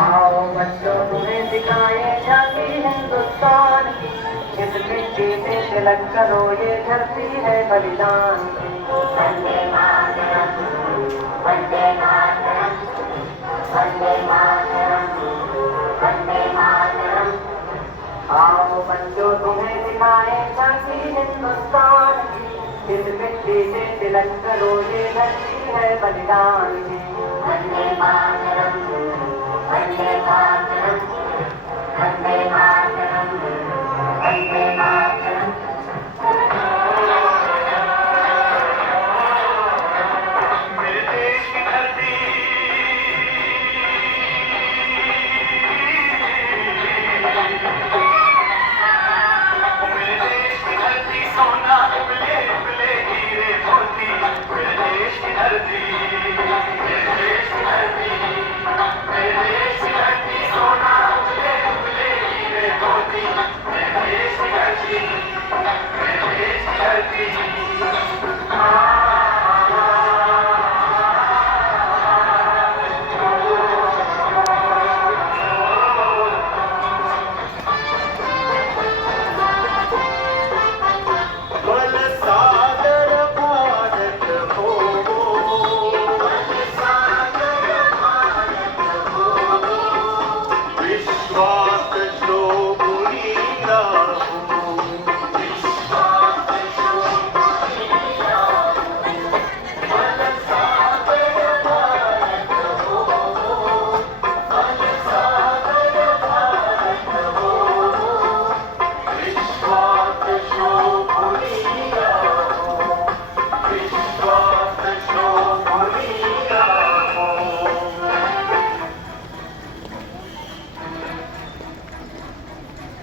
आओ बच्चों तुम्हें दिखाए झांकी हिंदुस्तान की, इस मिट्टी से तिलक करो ये धरती है बलिदान की। वंदे मातरम, वंदे मातरम, वंदे मातरम, वंदे मातरम। आओ बच्चों तुम्हें दिखाए झांकी हिंदुस्तान की, इस मिट्टी से तिलक करो ये धरती है बलिदान की। वंदे मातरम, वंदे मातरम, वंदे मातरम, वंदे मातरम। मेरे देश की धरती, मेरे देश की धरती सोना उबले उबले हीरे मोती। मेरे देश की धरती, मेरे देश की धरती, मेरे देश की धरती सोना उबले उबले हीरे मोती। मेरे देश की धरती, मेरे देश की धरती। बल सागर भारत हो, बल सागर भारत हो, विश्वास शोभुनी राहो, विश्वास शोभुनी राहो। बल सागर भारत हो, बल सागर भारत हो, विश्वास शोभुनी राहो, विश्वास शोभुनी राहो।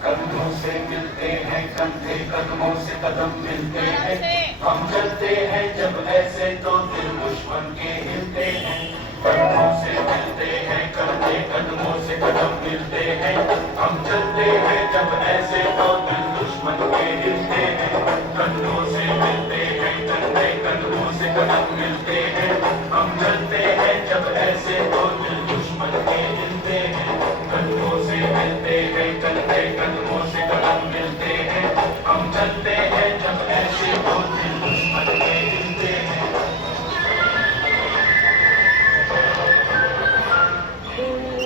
कदमों से मिलते हैं कंधे, कदमों से कदम मिलते हैं। हम चलते हैं जब ऐसे तो दिल दुश्मन के हिलते हैं। कदमों से मिलते हैं कंधे, कदमों से कदम मिलते हैं। हम चलते हैं जब ऐसे तो दिल दुश्मन के हिलते हैं। कदमों से मिलते हैं कंधे, कदमों से कदम मिलते हैं। हम चलते हैं जब ऐसे तो दिल दुश्मन के हिलते हैं। कदमों से मिलते हैं कंधे, कदमों से कदम मिलते हैं। हम चलते हैं जब ऐसे तो दिल दुश्मन के हिलते हैं।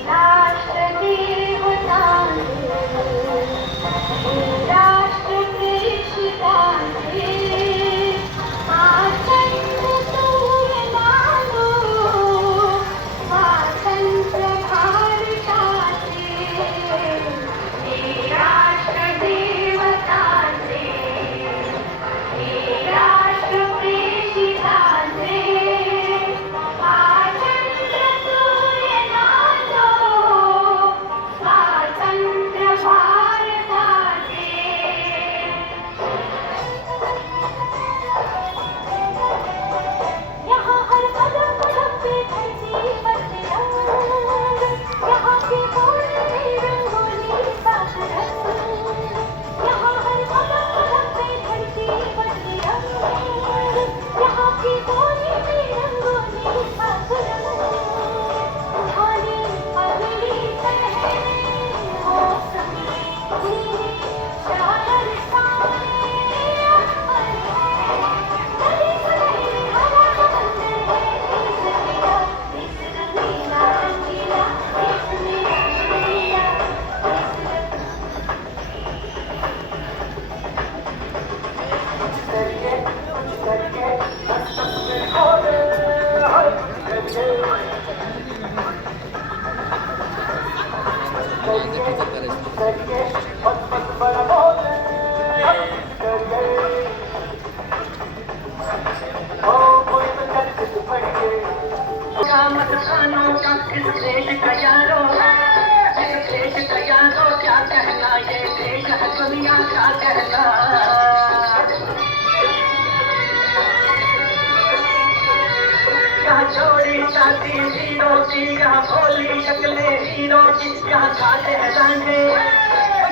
राष्ट्र देवतांगे, राष्ट्र देशतांगे, स्वातंत्र्य सूर्य नालो, स्वातंत्र्य भारताचे। राष्ट्र देवतांचे, राष्ट्र प्रेषितांचे, स्वातंत्र्य सूर्य नालो, स्वातंत्र्य भारताचे। यहाँ हर कदम कदम पे धरती पर तिरंग, यहाँ की बोली रंगोली सात रंग। यहाँ हर कदम कदम पे धरती पर तिरंग, यहाँ की बोली रंगोली सात रंग। उठाने अगली पहरें हो सभी, नीले चादर सामने अमर है। नदी सुनहरी हरा समंदर है, देश मेरा रंगीला, देश मेरा रंगीला, करके कुछ करके बस में खोले, हर कुछ करके करके बस बस बड़ा बोले, हर कुछ करके। ओ कोई तो करके तो पढ़िए मत खानो का किस देश का यारो, किस देश का यारो। क्या कहना ये देश है, दुनिया क्या कहना। यहाँ छोड़ी जाती हीरो की, यहाँ भोली शक्लें हीरो की, यहाँ खाते हैं डांडे,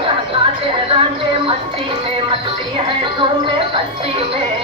नाचे रांझे मस्ती में, मस्ती है धूम में बस्ती में।